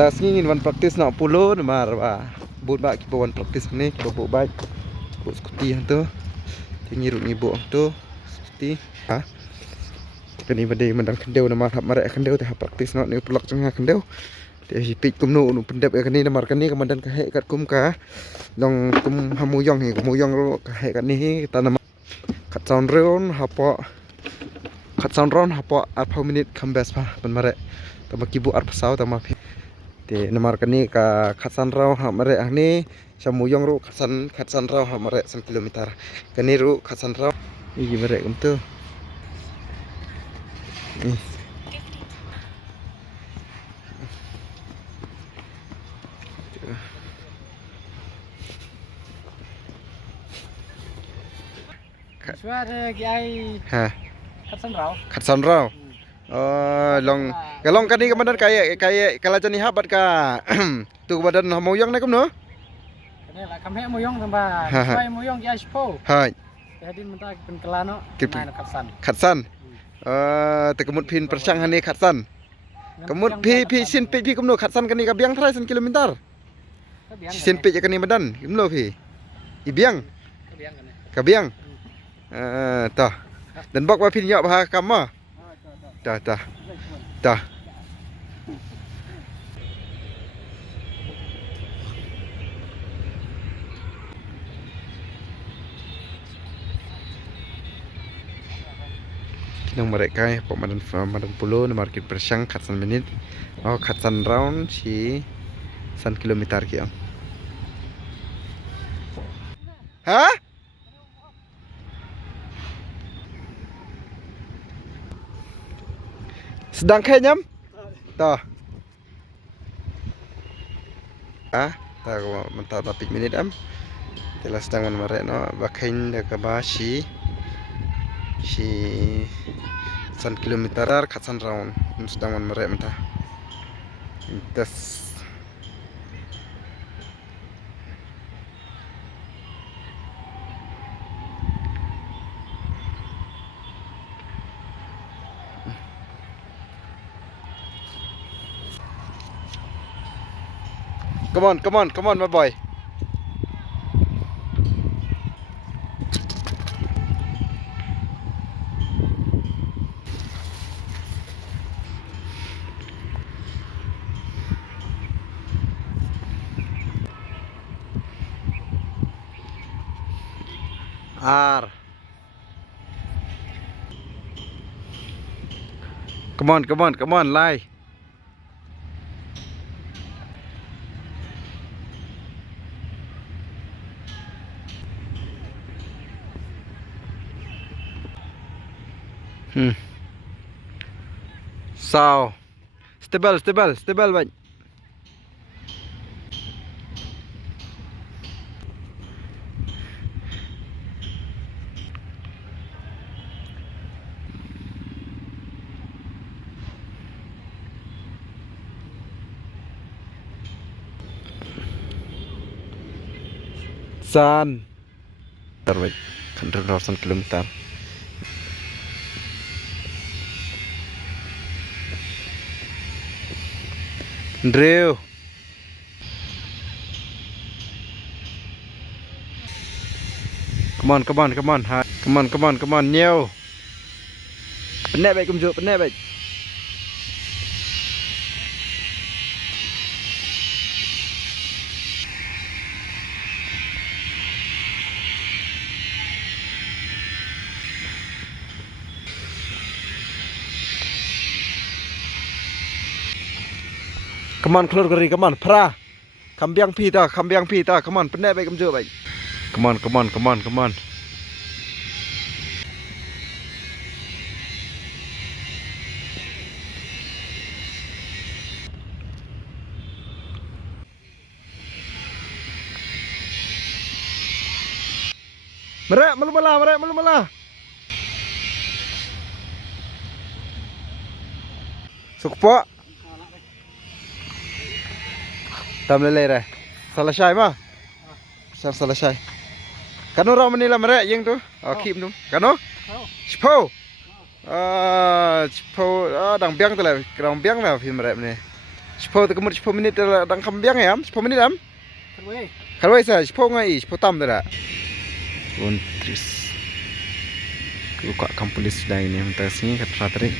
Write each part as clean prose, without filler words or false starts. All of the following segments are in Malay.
Tas ngin wan praktis nak pulo mar ba. Bud ba kipo wan praktis ni kipo baik. Bud skuti tu. Tingirut ngibu tu. Skuti. Ha. Kani bade mandang kendeu namar hap marek kendeu teh praktis nak ni pelak cengah kendeu. Teh hipik kumnu nu pendep kani namar kani kemandan kahe kat kum ka. Dong kum hamuyong hi kumuyong ro kahe kat ni tanam kat sound ron hapo kat sound ron hapo 4 minit kambes pa ban marek. Tama kibu ar pasau tama te namar kani ka khatsan raw ha mare ahni samuyong ru khatsan raw ha mare 1 kilometer kani ru khatsan raw iki mare kumtu suara kiai ha khatsan raw long kalong kani kemandan kayak kalajan ni habat ka tu badan hamuyong na kumno kene la kamhe moyong tamba suai moyong kiai spo hai jadi mentak penkelano na khatsan te kemut pin persang hani khatsan kemut pi sin pi kumno khatsan kani ka biang thrai 1 kilometer sin pi kani badan kumno pi ibiang ka biang tah dan bok ba pin yok ba kama dah Kinang mereka pemadan pulau market persang khatsan menit khatsan round si 1 kilometer kian ha sedang kayaknya toh ta ko mentah topik minit telah sedang marek no bakain ka ba si 1 kilometer khatsan round sedang marek mentah das Come on, my boy. Come on, lie. So, stable baik. San terbaik kan 100 kilometer. Drew come on nhiều penek baik kumjuk penek baik come on keluar geri come on pra kambiang pita come on penek baik kumjuk baik come on merek melumala sukpo tam lele dah selesai mah selesai kanu raw menila merek yang tu keep tu kanu Chipo dang biang tu lah dang biang lah film merek ni 10 menit dang kambiang ya 10 menit am Terus kalau isa 10 ngai 10 tam dah untris buka kampulis dah ini mentas ni kat ratri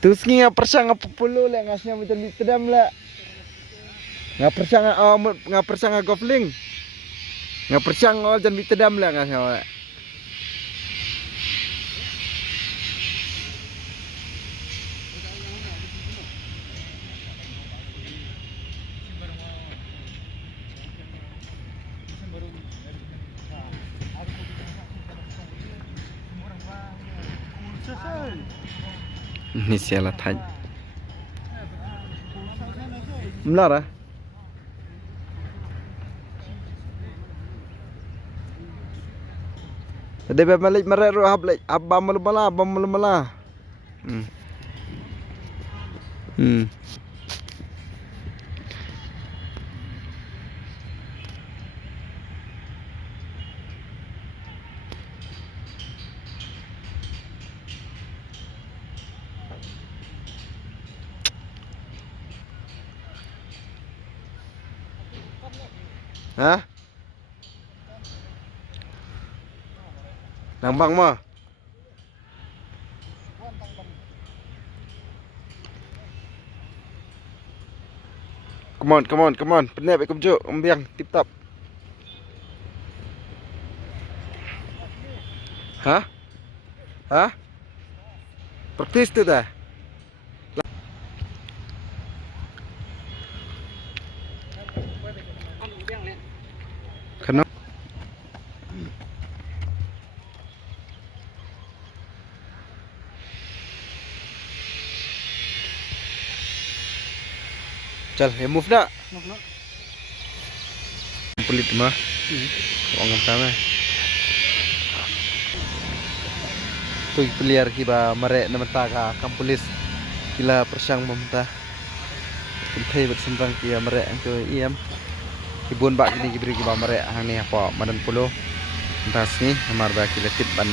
terus ni persang apa puluh lah ngasnya macam tedam lah ngapersang gofling ngapersang all jan bitedam lah ngasnya ini sialah tanya benar ah Ada balik mereru abam malah. Hah? Nambang mah. Come on. Penep ikut juk, umbiang tip top. Hah? Praktis tu dah. Kenapa? Chal, ya move nak. Pelit mah. Orang sama. Tu peliar kiba marek namenta ka kampulis kila persang memta. Kentai bersembang kia marek tu iam. Ibun bak kini kibri kiba marek hang ni apa madan pulo. Entas ni amar ba kila tip ban